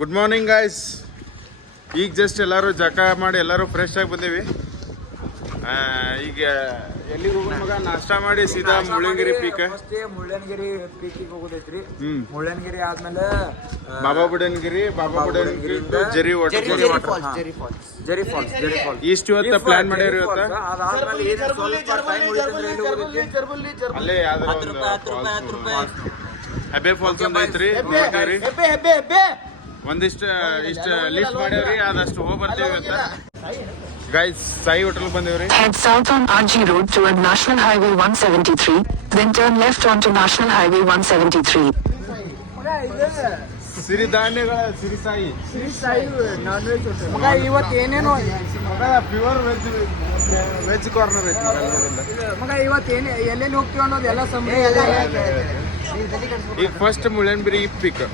Good morning guys. ಈಗ just ಎಲ್ಲರೂ ಜಕ ಮಾಡಿ ಎಲ್ಲರೂ ಫ್ರೆಶ್ ಆಗಿ ಬಂದೀವಿ. ಈಗ ಎಲ್ಲಿಗೆ ಹೋಗೋಣ ಮಗ? ನಾಷ್ಟಾ ಮಾಡಿ ಸೀದಾ ಮುಳ್ಳಯ್ಯನಗಿರಿ ಪೀಕ್. ಮುಳ್ಳಯ್ಯನಗಿರಿ ಪೀಕಿಗೆ ಹೋಗೋದೈತ್ರಿ. ಮುಳ್ಳಯ್ಯನಗಿರಿ ಆದ್ಮೇಲೆ ಬಾಬಾ ಬುಡನ್ಗಿರಿ ಜರಿ ಫಾಲ್ಸ್ ಇಷ್ಟು ಇವತ್ತ ಪ್ಲಾನ್ ಮಾಡ್ಯಾರ. ಇವತ್ತ ಅಲ್ಲೇ ಯಾವ್ದಾರ ಹೆಬ್ಬೆ ಫಾಲ್ಸ್ ಒಂದ್ ಐತ್ರಿ. ಒಂದಿಷ್ಟು ಇಷ್ಟ ಲಿಸ್ಟ್ ಮಾಡ್ಯಾವ್ರಿ, ಅದಷ್ಟು ಹೋಗಿ ಬರ್ತೀವಿ ಇವತ್ತ. ಗೈಸ್, ಸಾಯಿ ಹೋಟೆಲ್ ಬಂದೇವ್ರಿ. Head south on RG Road toward National Highway 173, then turn left onto National Highway 173. ಸಿರಿಧಾನ್ಯಗಳ ಸಿರಿಸಾಯಿ ನಾನ್ ವೆಜ್ ಮಗ ಇವತ್ತು ಏನೇನು ಪ್ಯೂರ್ ವೆಜ್ ಕಾರ್ನರ್ ಐತಿ ಮಗ. ಇವತ್ತು ಎಲ್ಲೆಲ್ಲಿ ಹೋಗ್ತೀವಿ ಅನ್ನೋದು ಎಲ್ಲ ಈಗ ಫಸ್ಟ್ ಮುಳ್ಳಯ್ಯನಗಿರಿ ಪಿಕ್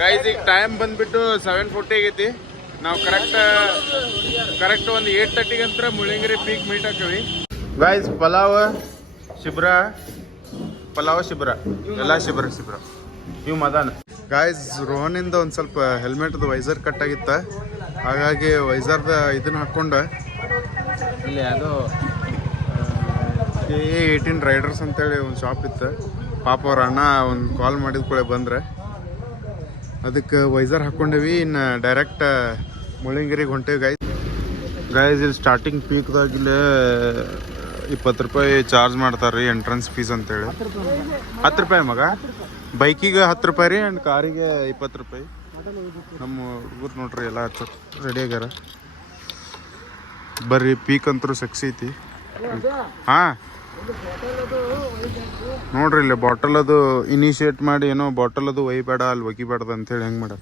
ಗೈಸ್. ಈಗ ಟೈಮ್ ಬಂದ್ಬಿಟ್ಟು 7:40 ಆಗೈತಿ. ನಾವು ಕರೆಕ್ಟ್ ಒಂದು 8:30 ಅಂತ ಮುಳ್ಳಯ್ಯನಗಿರಿ ಪೀಕ್ ಮೀಟ್ ಹಾಕವಿ ಗೈಸ್. ಪಲಾವ್ ಶಿಬ್ರ ಎಲ್ಲ ಶಿಬ್ರ ಇವು ಮದಾನ ಗಾಯ್ಸ್. ರೋಹನಿಂದ ಒಂದು ಸ್ವಲ್ಪ ಹೆಲ್ಮೆಟ್ದು ವೈಸರ್ ಕಟ್ ಆಗಿತ್ತ, ಹಾಗಾಗಿ ವೈಸರ್ದ ಇದನ್ನ ಹಾಕ್ಕೊಂಡು ಇಲ್ಲಿ ಅದು A18 ರೈಡರ್ಸ್ ಅಂತೇಳಿ ಒಂದು ಶಾಪ್ ಇತ್ತು. ಪಾಪ ಅವ್ರ ಅಣ್ಣ ಒಂದು ಕಾಲ್ ಮಾಡಿದ ಕೂಡ ಬಂದ್ರೆ ಅದಕ್ಕೆ ವೈಸರ್ ಹಾಕ್ಕೊಂಡೇವಿ. ಇನ್ನು ಡೈರೆಕ್ಟ್ ಮುಳ್ಳಯ್ಯನಗಿರಿಗೆ ಹೊಂಟೇವಿ ಗೈಸ್. ಇಲ್ಲಿ ಸ್ಟಾರ್ಟಿಂಗ್ ಪೀಕ್ದಾಗಿಲ್ಲೇ 20 ರೂಪಾಯಿ ಚಾರ್ಜ್ ಮಾಡ್ತಾರೆ ರೀ ಎಂಟ್ರೆನ್ಸ್ ಫೀಸ್ ಅಂತೇಳಿ. 10 ರೂಪಾಯಿ ಮಗ. ಬೈಕಿಗೆ 10 ರೂಪಾಯಿ ರೀ ಆ್ಯಂಡ್ ಕಾರಿಗೆ 20 ರೂಪಾಯಿ. ನಮ್ಮ ಹುಡುಗರು ನೋಡ್ರಿ ಎಲ್ಲ ರೆಡಿ ಆಗ್ಯಾರ. ಬರ್ರಿ, ಪೀಕ್ ಅಂತೂ ಸೆಕ್ಸಿ ಐತಿ. ಹಾಂ ನೋಡ್ರಿ, ಇಲ್ಲಿ ಬಾಟಲ್ ಅದು ಇನಿಷಿಯೇಟ್ ಮಾಡಿ ಏನೋ ಬಾಟಲ್ ಅದು ಒಯ್ಬೇಡ, ಅಲ್ಲಿ ಒಗಿಬೇಡ್ದು ಅಂತೇಳಿ ಹೆಂಗೆ ಮಾಡ.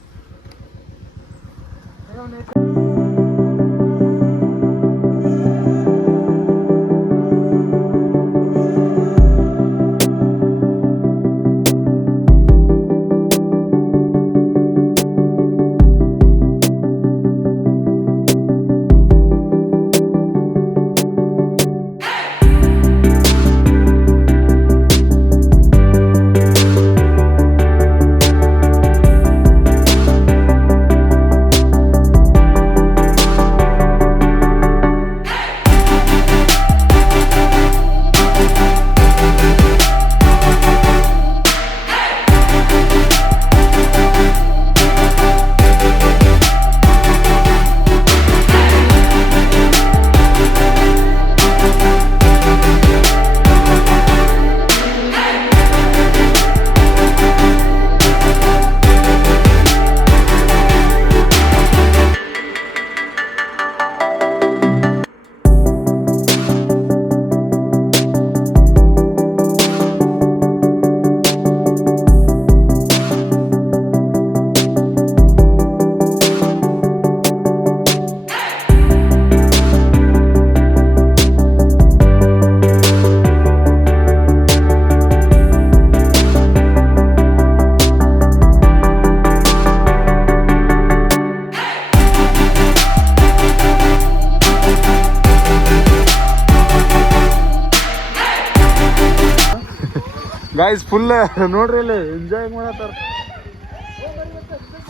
ಗಾಯ್ಸ್ ಫುಲ್ ನೋಡ್ರಿ ಇಲ್ಲಿ ಎಂಜಾಯ್ ಮಾಡತ್ತಾರ.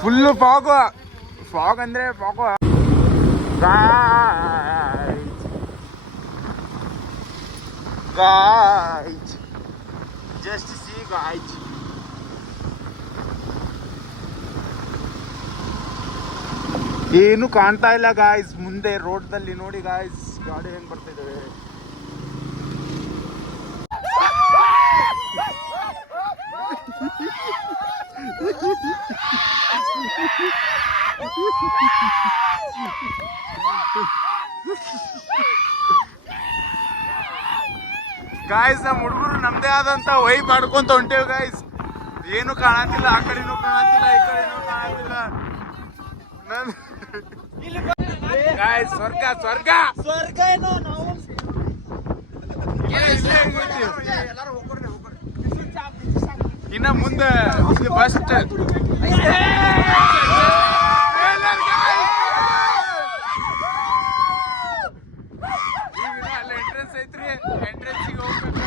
ಫುಲ್ ಫಾಗ್ ಅಂದ್ರೆ ಗಾಯ್ಸ್ ಜಸ್ಟ್ ಸಿ ಗಾಯ್ಸ್. ಏನು ಕಾಣ್ತಾ ಇಲ್ಲ ಗಾಯ್ಸ್ ಮುಂದೆ ರೋಡ್ದಲ್ಲಿ. ನೋಡಿ ಗಾಯ್ಸ್, ಗಾಡಿ ಹೆಂಗ್ ಬರ್ತಿದ್ದೇವೆ. ಗಾಯ್ಸ್, ನಮ್ಮ ಹುಡುಗರು ನಮ್ದೇ ಆದಂತ ವೈ ಮಾಡ್ಕೊಂತ ಹೊಂಟೇವ್ ಗಾಯ್ಸ್. ಏನು ಕಾಣತಿಲ್ಲ, ಆ ಕಡೆನೂ ಕಾಣತಿಲ್ಲ, ಈ ಕಡೆನೂ ಕಾಣತಿಲ್ಲ. ಗಾಯ್ಸ್, ಸ್ವರ್ಗ ಇನ್ನ ಮುಂದೆ ಫಸ್ಟ್ ಎಂಟ್ರೆನ್ಸ್ ಐತ್ರಿ. ಎಂಟ್ರೆನ್ಸಿಗೆ ಹೋಗ್ಬೇಕು.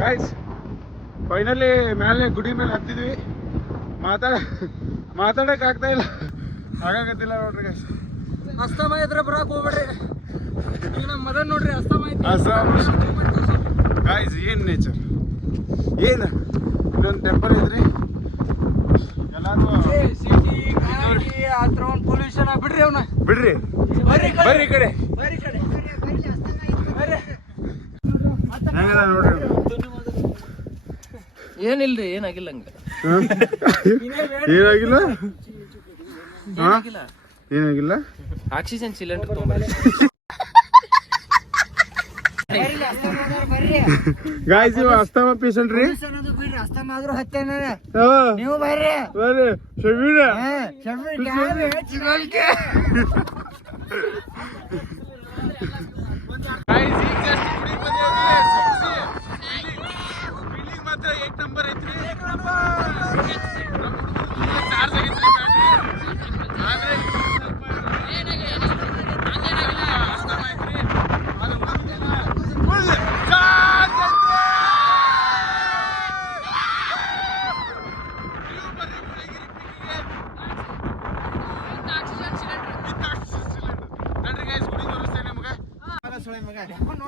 ಗಾಯ್ಸ್ ಫೈನಲಿ ಮೇಲೆ ಗುಡಿ ಮೇಲೆ ಹತ್ತಿದ್ವಿ. ಮಾತಾಡಕ್ ಆಗ್ತಾ ಇಲ್ಲ, ಆಗಾಗತ್ತಿಲ್ಲ ನೋಡ್ರಿ ಗಾಯ್ಸ್. ಅಸ್ತಮ ಇದ್ರೆ ಬರಕ್ ಹೋಗ್ಬೇಡ್ರಿ. ಈಗ ನಮ್ಮ ಮದನ್ ನೋಡ್ರಿ ಅಸ್ತಮ ಐತಿ. ಗಾಯ್ಸ್ ಏನ್ ನೇಚರ್, ಏನು ಇದೊಂದು ಟೆಂಪಲ್ ಐತ್ರಿ. ಎಲ್ಲಾರು ಸಿಟಿ ಗಾಡಿ ಹತ್ರ ಒಂದು ಪೊಲ್ಯೂಷನ್ ಬಿಡ್ರಿ ಅವನ. ಬಿಡ್ರಿ ಬರ್ರಿ ಈ ಕಡೆ ಹೆಂಗದ ನೋಡ್ರಿ. ಏನಿಲ್ರಿ, ಏನಾಗಿಲ್ಲ ಹಂಗ. ಏನಾಗಿಲ್ಲ ಏನಾಗಿಲ್ಲ. ಆಕ್ಸಿಜನ್ ಸಿಲಿಂಡರ್ ತೊಗೊಂಡ್ಬರ್ರಿ. ಗಾಯ್ಸ್ ಇವ ಅಸ್ತಮ ಪೇಷಂಟ್ ರೀ. ಅಸ್ತಮ ಆದ್ರೂ ಹತ್ತೇನ ನೀವು ಬರ್ರಿ ಬರ್ರಿ ಶಬೀರ. ಮಾತ್ರ 8 ನಂಬರ್ ಐತ್ರಿ. ಚಾರ್ಜ್ ಆಗೈತ್ರಿ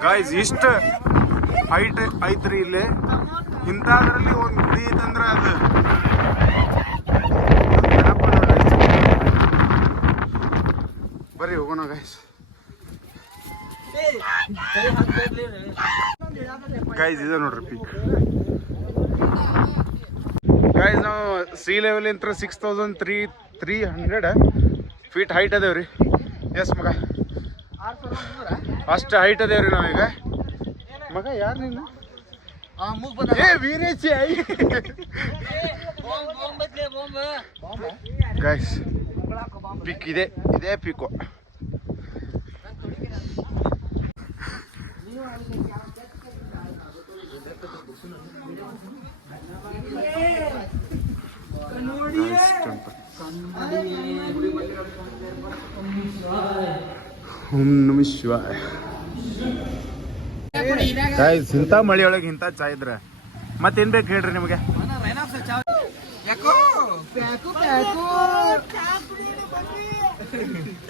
ಗಾಯ್ಸ್. ಇಷ್ಟ ಹೈಟ್ ಐತ್ರಿ ಇಲ್ಲಿ. ಇಂಥದ್ರಲ್ಲಿ ಒಂದು ಗುಡಿ ಐತಂದ್ರ ಅದು ಬರ್ರಿ ಹೋಗೋಣ ಗಾಯ್ಸ್. ಗೈಸ್ ಇದೆ ನೋಡ್ರಿ ಪೀಕ್. ಗೈಸ್ ನಾವು ಸಿ ಲೆವೆಲ್ ಇಂತ್ರ 6300 ಫೀಟ್ ಹೈಟ್ ಅದೇವ್ರಿ. ಎಸ್ ಮಗ, ಅಷ್ಟು ಹೈಟ್ ಅದೇವ್ರಿ ನಾವೀಗ. ಮಗ ಯಾರು ನೀನು? ಏ ವೀರೇಶ್. ಗೈಸ್ ಪಿಕ್ ಇದೆ, ಇದೇ ಪಿಕ್ಕು. ಓಂ ನಮಃ ಶಿವಾಯ. ಗಾಯ್ಸ್ ಇಂಥ ಮಳೆಯೊಳಗೆ ಇಂಥ ಚಾ ಇದ್ರೆ ಮತ್ತೇನ್ ಬೇಕು ಹೇಳ್ರಿ ನಿಮಗೆ?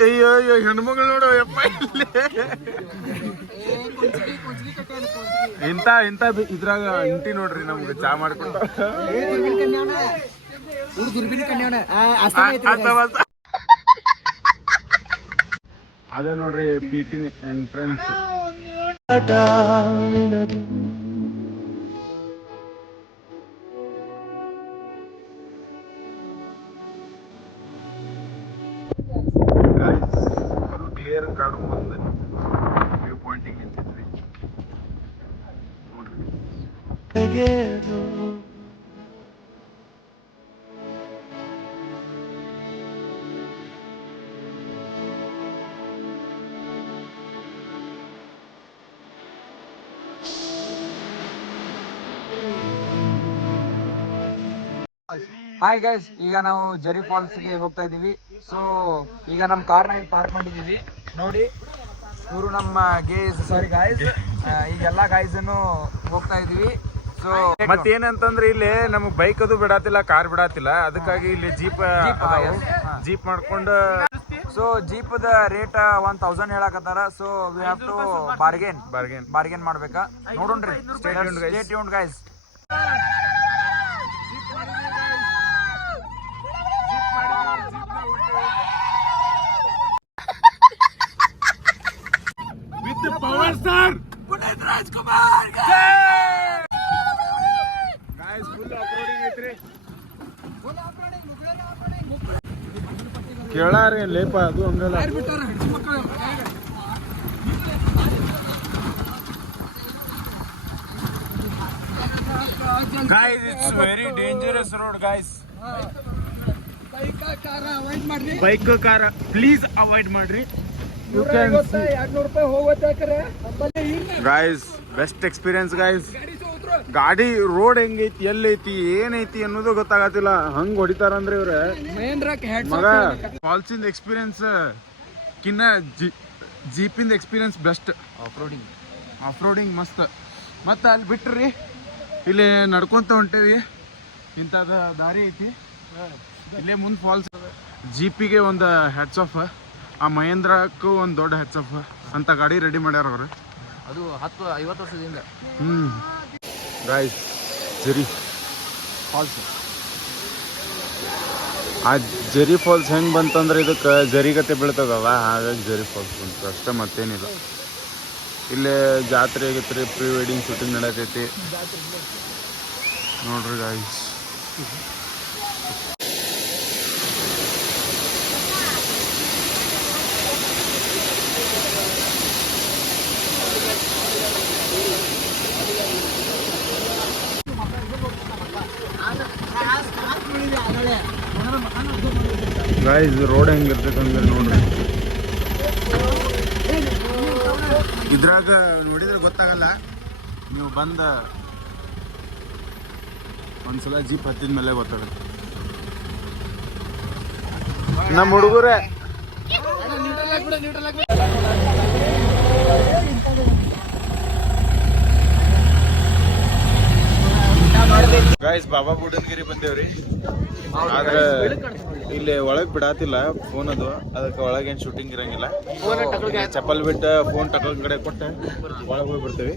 ಅಯ್ಯೋ ಅಯ್ಯೋ ಹೆಣ್ಮಗಳು ನೋಡು ಯಪ್ಪ. ಇಂಥ ಇದ್ರಾಗ ಇಂಟಿ ನೋಡ್ರಿ ನಮ್ಗೆ ಚಾ ಮಾಡ್ಕೊಂಡು. ಅದೇ ನೋಡ್ರಿ ಪಿ.ಟಿ ಎಂಟ್ರೆನ್ಸ್. ಕ್ಲಿಯರ್ ಕಾಡು ಮುಂದೆ ವ್ಯೂ ಪಾಯಿಂಟಿಂಗ್ ನಿಂತಿದ್ವಿ ನೋಡ್ರಿ. ಹಾಯ್ ಗೈಸ್, ಈಗ ನಾವು ಜರಿ ಫಾಲ್ಸ್ ಗೆ ಹೋಗ್ತಾ ಇದೀವಿ. ಸೊ ಈಗ ನಮ್ಮ ಕಾರ್ನ ಪಾರ್ಕ್ ಮಾಡಿದೀವಿ ನೋಡಿ. ಇವರು ನಮ್ಮ ಗಾಯ್ಸ್. ಈಗೆಲ್ಲ ಗಾಯ್ಸ್ ಅನ್ನು ಹೋಗ್ತಾ ಇದೀವಿ. ಸೊ ಮತ್ತೇನಂತಂದ್ರೆ ಇಲ್ಲಿ ನಮ್ಗೆ ಬೈಕ್ ಅದು ಬಿಡಾತಿಲ್ಲ, ಕಾರ್ ಬಿಡಾತಿಲ್ಲ. ಅದಕ್ಕಾಗಿ ಇಲ್ಲಿ ಜೀಪ್ ಮಾಡ್ಕೊಂಡು. ಸೊ ಜೀಪ್ ದ ರೇಟ್ 1000 ಹೇಳಕತ್ತಾರ. So we have to bargain ಮಾಡ್ಬೇಕಾ ನೋಡೋಣ್ರಿ. Stay tuned guys. With power star Puneeth Rajkumar guys. Full offroading ಐತ್ರಿ. ಕೇಳಾರಿ ಲೇಪ ಅದು ಹಂಗಲ್ಲ. Guys, it's very dangerous road, guys. Bike ಕಾರ ಪ್ಲೀಸ್ ಅವಾಯ್ಡ್ ಮಾಡ್ರಿ. You can see. 200 ರೂಪಾಯಿ ಹೋಗುತ್ತೆ. Guys, best experience guys. ಗಾಡಿ ರೋಡ್ ಹೆಂಗೈತಿ, ಎಲ್ಲೈತಿ, ಏನೈತಿ ಅನ್ನೋದು ಗೊತ್ತಾಗತ್ತಿಲ್ಲ. ಹಂಗ್ ಹೊಡಿತಾರಂದ್ರೆ ಇವ್ರೆ ಮಗ. ಫಾಲ್ಸ್ ಇಂದ ಎಕ್ಸ್ಪೀರಿಯನ್ಸ್ ಕಿನ್ನ ಜೀಪಿಂದ ಎಕ್ಸ್ಪೀರಿಯನ್ಸ್ ಬೆಸ್ಟ್. ಆಫ್ ರೋಡಿಂಗ್ ಮಸ್ತ್. ಮತ್ತೆ ಅಲ್ಲಿ ಬಿಟ್ರಿ ಇಲ್ಲಿ ನಡ್ಕೊಂತ ಹೊಂಟೇವಿ. ಇಂಥದ ದಾರಿ ಐತಿ, ಇಲ್ಲೇ ಮುಂದೆ ಫಾಲ್ಸ್. ಜೀಪಿಗೆ ಒಂದು ಹ್ಯಾಟ್ಸ್ ಆಫ್, ಆ ಮಹೇಂದ್ರಕ್ಕೂ ಒಂದು ದೊಡ್ಡ ಹ್ಯಾಟ್ಸ್ ಆಫ್ ಅಂತ ಗಾಡಿ ರೆಡಿ ಮಾಡ್ಯಾರ ಅವ್ರು. ಅದು 10-50 ವರ್ಷದಿಂದ. ಗಾಯ್ಸ್, ಜರಿ ಫಾಲ್ಸ್. ಆ ಜರಿ ಫಾಲ್ಸ್ ಹೆಂಗೆ ಬಂತಂದ್ರೆ ಇದಕ್ಕೆ ಜರಿಗತೆ ಬೀಳ್ತದಲ್ಲ, ಹಾಗಾಗಿ ಜರಿ ಫಾಲ್ಸ್ ಬಂತು ಅಷ್ಟೇ, ಮತ್ತೇನಿಲ್ಲ. ಇಲ್ಲೇ ಜಾತ್ರೆ ಆಗೈತ್ರಿ, ಪ್ರೀ ವೆಡ್ಡಿಂಗ್ ಶೂಟಿಂಗ್ ನಡೆಯತೈತಿ ನೋಡ್ರಿ ಗಾಯ್ಸ್. ಗಾಯ್ಸ್ ರೋಡ್ ಹೆಂಗಿರ್ತೈತೆ ಅಂದ್ರೆ ನೋಡ್ರಿ, ಇದ್ರಾಗ ನೋಡಿದ್ರೆ ಗೊತ್ತಾಗಲ್ಲ, ನೀವು ಬಂದ ಒಂದ್ಸಲ ಜೀಪ್ ಹತ್ತಿದ ಮೇಲೆ ಗೊತ್ತಾಗುತ್ತೆ. ನಮ್ಮ ಹುಡುಗರೇ ಗಾಯ್ಸ್ ಬಾಬಾ ಬುಡನ್ಗಿರಿ ಬಂದೇವ್ರಿ. ಆದ್ರೆ ಇಲ್ಲಿ ಒಳಗ್ ಬಿಡಾತಿಲ್ಲ ಫೋನ್, ಅದು ಅದಕ್ಕೆ ಒಳಗೇನ್ ಶೂಟಿಂಗ್ ಇರಂಗಿಲ್ಲ. ಚಪ್ಪಲ್ ಬಿಟ್ಟು ಫೋನ್ ಟಕಲ್ ಕಡೆ ಕೊಟ್ಟು ಒಳಗೆ ಹೋಗಿ ಬಿಡ್ತೇವೆ.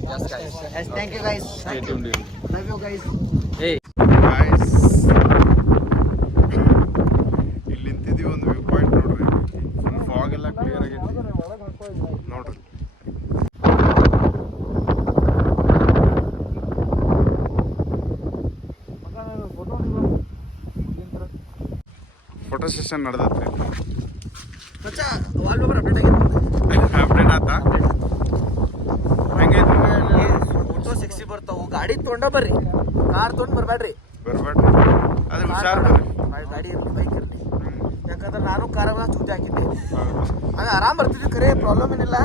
ಇಲ್ಲಿ ನಿಂತಿದ್ದೀವಿ, ಒಂದು ವ್ಯೂ ಪಾಯಿಂಟ್ ನೋಡ್ರಿ, ಫಾಗ್ ಎಲ್ಲ ಕ್ಲಿಯರ್ ಆಗೈತಿ ನೋಡ್ರಿ. Photo session ನಡೆದತ್ರಿ. ಅಪ್ಡೇಟ್ ಆತಾ ಹೆಂಗೈತಿ? ಫೋಟೋ 60 ಬರ್ತಾವು. ಗಾಡಿ ತೊಗೊಂಡ ಬರ್ರಿ, ಕಾರ್ ತೊಗೊಂಡ್ ಬರ್ಬೇಡ್ರಿ. ಅದ್ರ ಹುಷಾರ್ ಬರ್ರಿ, ಗಾಡಿ ಇರಲಿ, ಬೈಕ್ ಇರಲಿ. ಯಾಕಂದ್ರೆ ನಾನು ಕಾರಾಗ ಚೂಟಿ ಹಾಕಿದ್ದೆ, ಅದು ಆರಾಮ್ ಬರ್ತಿದ್ವಿ, ಖರೆ ಪ್ರಾಬ್ಲಮ್ ಏನಿಲ್ಲ.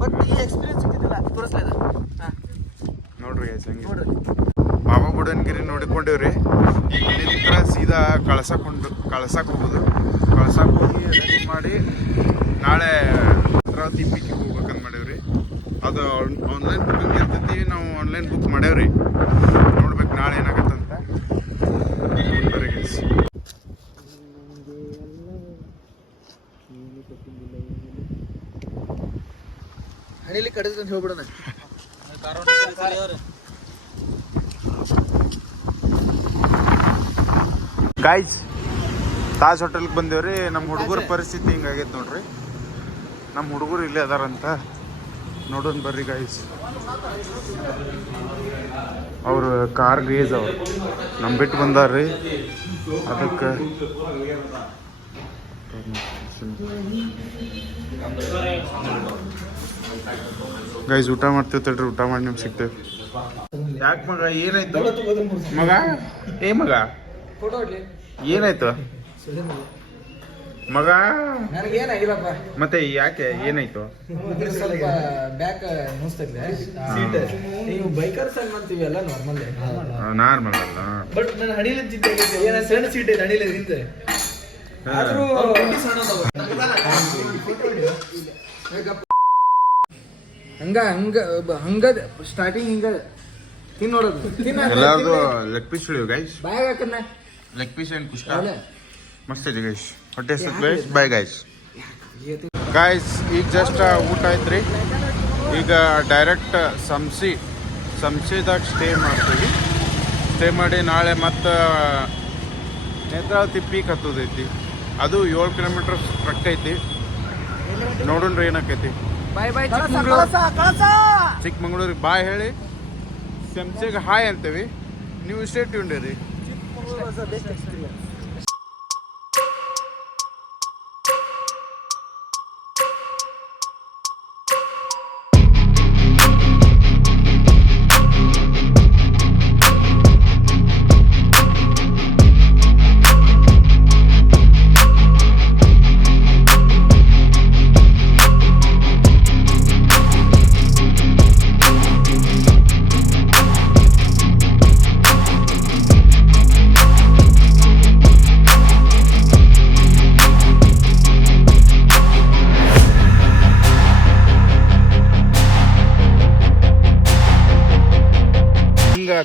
ಬಟ್ ಈ ಎಕ್ಸ್ಪೀರಿಯನ್ಸ್ ಸಿಕ್ಕಿದ್ದಿಲ್ಲ, ತೋರಿಸ್ಲಿಲ್ಲ. ನೋಡ್ರಿ ಹೆಂಗೆ ನೋಡ್ರಿ, ಬಾಬಾ ಬುಡನ್ಗಿರಿ ನೋಡಿಕೊಂಡಿವ್ರಿ. ಇಲ್ಲಿಂದ ಸೀದಾ ಕಳ್ಸಕ್ಕೆ ಹೋಗೋದು. ಕಳ್ಸಕ್ಕೆ ಹೋಗಿ ರೆಡಿ ಮಾಡಿ ನಾಳೆ ಭದ್ರಾವತಿ ಪೀಕಿಗೆ ಹೋಗ್ಬೇಕಂತ ಮಾಡೇವ್ರಿ. ಅದು ಆನ್ಲೈನ್ ಬುಕ್ಕಿಂಗ್ ಇರ್ತೈತಿ, ನಾವು ಆನ್ಲೈನ್ ಬುಕ್ ಮಾಡೇವ್ರಿ. ನೋಡ್ಬೇಕು ನಾಳೆ ಏನಾಗತ್ತಂತ. ಹಣಿಲಿ ಕಡಿದ್ರೆ ಅಂತ ಹೇಳ್ಬಿಡೋಣ. ಗಾಯ್ಸ್ ತಾಜ್ ಹೋಟೆಲ್ಗೆ ಬಂದೇವ್ರಿ. ನಮ್ಮ ಹುಡುಗರ ಪರಿಸ್ಥಿತಿ ಹಿಂಗಾಗೈತೆ ನೋಡ್ರಿ. ನಮ್ಮ ಹುಡುಗರು ಇಲ್ಲೇ ಅದಾರಂತ ನೋಡೋಣ ಬರ್ರಿ ಗಾಯ್ಸ್. ಅವ್ರು ಕಾರ್ ಗೇಜ್ ಅವ್ರು ನಮ್ಮ ಬಿಟ್ಟು ಬಂದಾರ್ರಿ. ಅದಕ್ಕೆ ಗೈಸ್ ಊಟ ಮಾಡ್ತೇವೆ ತಡ್ರಿ, ಊಟ ಮಾಡಿ ನಿಮ್ಗೆ ಸಿಗ್ತೇವೆ. ಯಾಕೆ ಮಗ, ಏನಾಯ್ತು ಮಗ? ಮಗ ಏನಾಯ್ತು ಮಗ? ನನಗೇನಾಗಿಲ್ಲಪ್ಪ. ಮತ್ತೆ ಯಾಕೆ ಏನಾಯ್ತು? ಸ್ವಲ್ಪ ಬ್ಯಾಕ್ ನುಸ್ತೈತೆ ಸೀಟ್. ನೀವು ಬೈಕರ್ಸ್ ಅಂತೀವಿ ಎಲ್ಲ ನಾರ್ಮಲ್ ಅಲ್ಲ. ಬಟ್ ನನ್ನ ಹಣಿಲಿ ಸಣ್ಣ ಸೀಟ್ ಐತೆ, ಹಣಿಲಿ ನಿಂತೆ. ಹಂಗ ಸ್ಟಾರ್ಟಿಂಗ್ ಹಿಂಗ ತಿನ್ನೋಡೋದು. ಎಲ್ಲಾರ್ದು ಲೆಗ್ ಪೀಸ್ ಹಿಡಿಯೋ ಗೈಸ್. ಬಾಯ್ ಹಾಕನ್ನ ಲೆಗ್ ಪೀಸ್ ಏನು ಕುಷ್ಟ ಮಸ್ತ್ ಇದೆ ಗೈಸ್. ಹೊಟ್ಟೆ ಹಸ್ತದ ಗೈಸ್. Bye guys. ಈಗ ಜಸ್ಟ್ ಊಟ ಐತ್ರಿ. ಈಗ ಡೈರೆಕ್ಟ್ ಸಂಸಿದಾಗ ಸ್ಟೇ ಮಾಡ್ತೀವಿ. ಸ್ಟೇ ಮಾಡಿ ನಾಳೆ ಮತ್ತು ನೇತ್ರಾವತಿ ಪೀಕ್ ಹತ್ತೋದೈತಿ. ಅದು 7 ಕಿಲೋಮೀಟರ್ ಟ್ರಕ್ ಐತಿ. ನೋಡೋಣ್ರಿ ಏನಾಕೈತಿ. ಬಾಯ್ ಬಾಯ್ ಚಿಕ್ಕಮಂಗ್ಳೂರಿಗೆ ಬಾಯ್ ಹೇಳಿ ಸಂಸೆಗೆ ಹಾಯ್ ಅಂತೇವಿ. ನೀವು ಇಷ್ಟೇ ಟ್ಯೂನ್ರಿ. Best experience.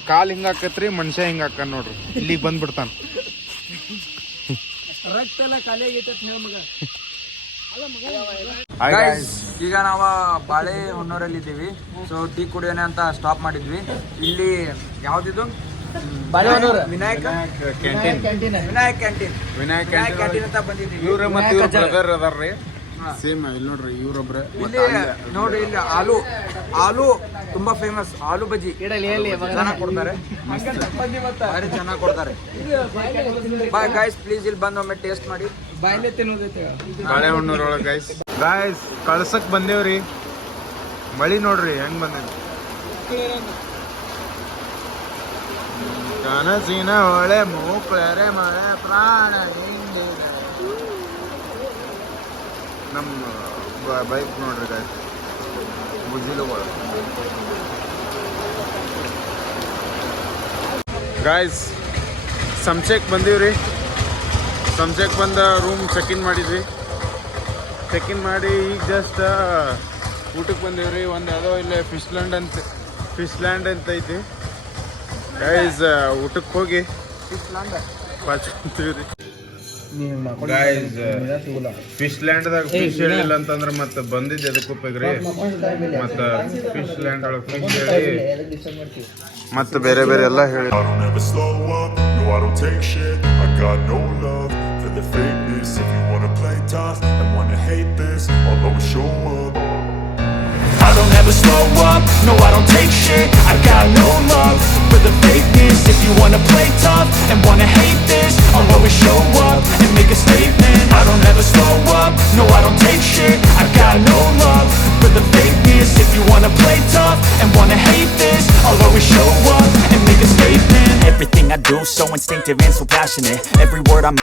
ಕಾಲ್ ಹಿಂಗ ಆಕತ್ರಿ ಮನುಷ್ಯ ಹಿಂಗ ಹಾಕ ನೋಡ್ರಿ ಇಲ್ಲಿಗೆ ಬಂದ್ಬಿಡ್ತಾನ. ಈಗ ನಾವು ಬಾಳೆ ಹೊನ್ನೂರಲ್ಲಿ ಇದ್ದೀವಿ. ಸೊ ಟೀ ಕುಡಿಯೋಣ ಅಂತ ಸ್ಟಾಪ್ ಮಾಡಿದ್ವಿ. ಇಲ್ಲಿ ಯಾವ್ದಿದು ವಿನಾಯಕ್ ಕ್ಯಾಂಟೀನ್ ಅಂತ ಬಂದಿದ್ದೀವಿ. ಇವ್ರ ಮತ್ತೆ ಇವ್ರ ಬ್ರದರ್ ಅದಾರ್ರಿ ಸೇಮ್ ಇಲ್ಲಿ ನೋಡ್ರಿ ಇವ್ರೊಬ್ರೆ. ಇಲ್ಲಿ ನೋಡ್ರಿ ಇಲ್ಲಿ ಆಲೂ ತುಂಬಾ ಫೇಮಸ್ ಆಲೂ ಬಜ್ಜಿ ಚೆನ್ನಾಗಿ ಕೊಡ್ತಾರೆ, ಭಾರಿ ಚೆನ್ನಾಗಿ ಕೊಡ್ತಾರೆ. ಬಾಯ್ ಗೈಸ್, ಪ್ಲೀಸ್ ಇಲ್ಲಿ ಬಂದು ಒಮ್ಮೆ ಟೇಸ್ಟ್ ಮಾಡಿ. ಬಾಳೆಹೊನ್ನೂರೊಳಗೆ ಗಾಯ್ಸ್ ಕಳ್ಸಕ್ ಬಂದೇವ್ರಿ. ಮಳಿ ನೋಡ್ರಿ ಹೆಂಗ್ ಬಂದಿದೆ. ಕನಸಿನ ಹೊಳೆ ಮೂಕ್ಳರೆ ಮಳೆ ಪ್ರಾಣ ಹಿಂಗಿದೆ. ನಮ್ಮ ಬೈಕ್ ನೋಡ್ರಿ ಗಾಯ್ಸ್ ಬುಜಿಲುಗಳು. ಗಾಯ್ಸ್ ಸಂಸೆಕ್ ಬಂದೀವ್ರಿ. ಸಂಸೆಕ್ ಬಂದ ರೂಮ್ ಚೆಕ್ ಇನ್ ಮಾಡಿದ್ವಿ. ಚೆಕ್ ಇನ್ ಮಾಡಿ ಈಗ ಜಸ್ಟ್ ಊಟಕ್ಕೆ ಬಂದೀವ್ರಿ. ಒಂದು ಯಾವುದೋ ಇಲ್ಲೇ ಫಿಶ್ ಲ್ಯಾಂಡ್ ಅಂತ ಐತಿ ಗೈಸ್. ಊಟಕ್ಕೆ ಹೋಗಿ ಪಾಚ್ಕೊಂತೀವ್ರಿ ಗೈಸ್. ಫಿಶ್ ಲ್ಯಾಂಡ್ದಾಗ ಫಿಶ್ ಹೇಳಿಲ್ಲ ಅಂತಂದ್ರೆ ಮತ್ತೆ ಬಂದಿದ್ದು ಎದಕ್ಕೆ ಉಪಯೋಗ್ರಿ. ಮತ್ತು ಫಿಶ್ ಲ್ಯಾಂಡ್ ಒಳಗೆ ಫಿಶ್ ಹೇಳಿ ಮತ್ತೆ ಬೇರೆ ಬೇರೆ ಎಲ್ಲ ಹೇಳಿ. I don't ever slow up, no I don't take shit. I got no love for the fakeness. If you wanna play tough and wanna hate this, I'll always show up. I don't ever slow up, no I don't take shit. I got no love for the fakeness. If you wanna play tough and wanna hate this, I'll always show up and make a statement. I don't ever slow up, no I don't take shit. I got no love for the fakeness. If you wanna play tough and wanna hate this, I'll always show up and make a statement. Everything I do so instinctive and so passionate. Every word I'm